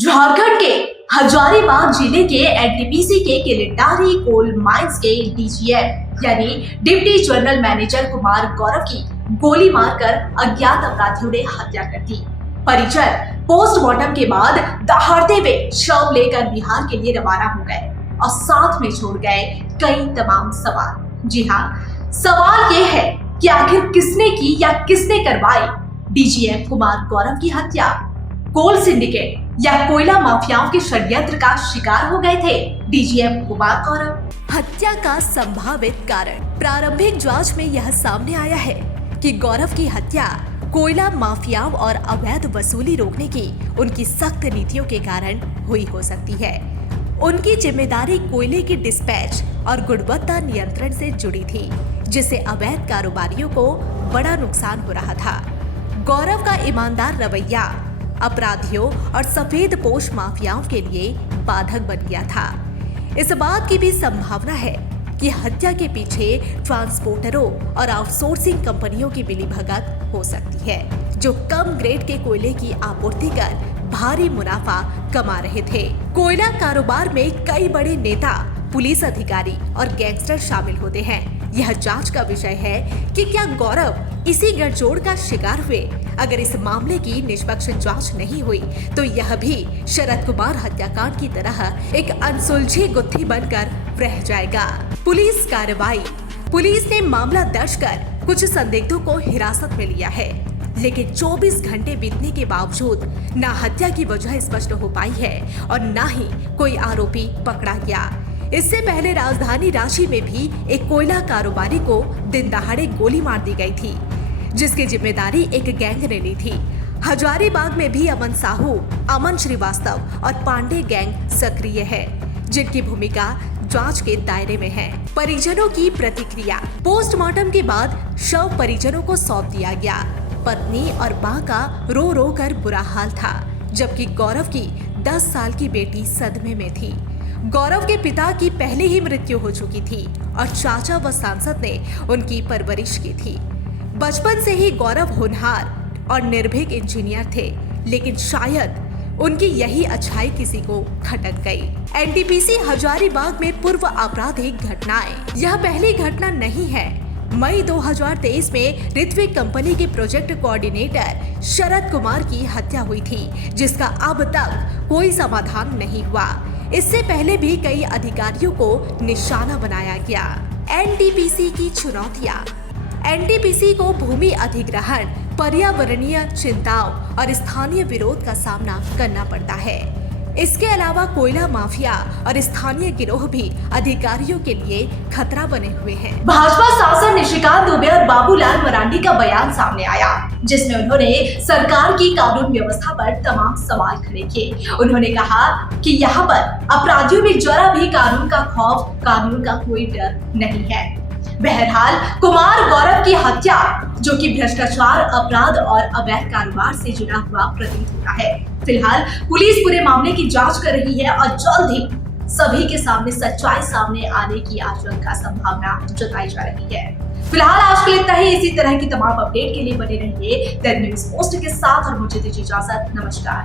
झारखंड के हजारीबाग जिले के एनटीपीसी के किलिटारी कोल माइंस के डीजीएम यानी deputy general manager Kumar Gaurav की गोली मारकर अज्ञात अपराधियों ने हत्या कर दी। परिजन पोस्टमार्टम के बाद दहाड़ते हुए शव लेकर बिहार के लिए रवाना हो गए और साथ में छोड़ गए कई तमाम सवाल। जी हाँ, सवाल ये है कि आखिर किसने की या किसने करवाई डीजीएम कुमार गौरव की हत्या? कोल सिंडिकेट या कोयला माफियाओं के षड्यंत्र का शिकार हो गए थे डीजीएम कुमार गौरव? हत्या का संभावित कारण प्रारंभिक जांच में यह सामने आया है कि गौरव की हत्या कोयला माफियाओं और अवैध वसूली रोकने की उनकी सख्त नीतियों के कारण हुई हो सकती है। उनकी जिम्मेदारी कोयले की डिस्पैच और गुणवत्ता नियंत्रण से जुड़ी थी, जिससे अवैध कारोबारियों को बड़ा नुकसान हो रहा था। गौरव का ईमानदार रवैया अपराधियों और सफेद पोश माफियाओं के लिए बाधक बन गया था। इस बात की भी संभावना है कि हत्या के पीछे ट्रांसपोर्टरों और आउटसोर्सिंग कंपनियों की मिलीभगत हो सकती है, जो कम ग्रेड के कोयले की आपूर्ति कर भारी मुनाफा कमा रहे थे। कोयला कारोबार में कई बड़े नेता, पुलिस अधिकारी और गैंगस्टर शामिल होते हैं। यह जांच का विषय है कि क्या गौरव इसी गठजोड़ का शिकार हुए। अगर इस मामले की निष्पक्ष जांच नहीं हुई तो यह भी शरद कुमार हत्याकांड की तरह एक अनसुलझी गुत्थी बनकर रह जाएगा। पुलिस कार्रवाई। पुलिस ने मामला दर्ज कर कुछ संदिग्धों को हिरासत में लिया है, लेकिन 24 घंटे बीतने के बावजूद न हत्या की वजह स्पष्ट हो पाई है और न ही कोई आरोपी पकड़ा गया। इससे पहले राजधानी रांची में भी एक कोयला कारोबारी को दिन दहाड़े गोली मार दी गई थी, जिसकी जिम्मेदारी एक गैंग ने ली थी। हजारीबाग में भी अमन साहू, अमन श्रीवास्तव और पांडे गैंग सक्रिय है, जिनकी भूमिका जांच के दायरे में है। परिजनों की प्रतिक्रिया। पोस्टमार्टम के बाद शव परिजनों को सौंप दिया गया। पत्नी और मां का रो रो कर बुरा हाल था, जबकि गौरव की 10 साल की बेटी सदमे में थी। गौरव के पिता की पहले ही मृत्यु हो चुकी थी और चाचा व सांसद ने उनकी परवरिश की थी। बचपन से ही गौरव होनहार और निर्भीक इंजीनियर थे, लेकिन शायद उनकी यही अच्छाई किसी को खटक गई। एनटीपीसी हजारीबाग में पूर्व आपराधिक घटनाएं। यह पहली घटना नहीं है। मई 2023 में ऋत्विक कंपनी के प्रोजेक्ट कोऑर्डिनेटर शरद कुमार की हत्या हुई थी, जिसका अब तक कोई समाधान नहीं हुआ। इससे पहले भी कई अधिकारियों को निशाना बनाया गया। एनटीपीसी की चुनौतियां। एनटीपीसी को भूमि अधिग्रहण, पर्यावरणीय चिंताओं और स्थानीय विरोध का सामना करना पड़ता है। इसके अलावा कोयला माफिया और स्थानीय गिरोह भी अधिकारियों के लिए खतरा बने हुए हैं। भाजपा सांसद निशिकांत दुबे और बाबूलाल मरांडी का बयान सामने आया, जिसमें उन्होंने सरकार की कानून व्यवस्था पर तमाम सवाल खड़े किए। उन्होंने कहा कि यहाँ पर अपराधियों में जरा भी कानून का खौफ, कानून का कोई डर नहीं है। बहरहाल कुमार गौरव की हत्या, जो कि भ्रष्टाचार, अपराध और अवैध कारोबार से जुड़ा हुआ प्रतीत होता है। फिलहाल पुलिस पूरे मामले की जांच कर रही है और जल्द ही सभी के सामने सच्चाई सामने आने की आशंका संभावना जताई जा रही है। फिलहाल आज के लिए इतना ही। इसी तरह की तमाम अपडेट के लिए बने रहिए द न्यूज़ पोस्ट के साथ और मुझे दीजिए इजाजत। नमस्कार।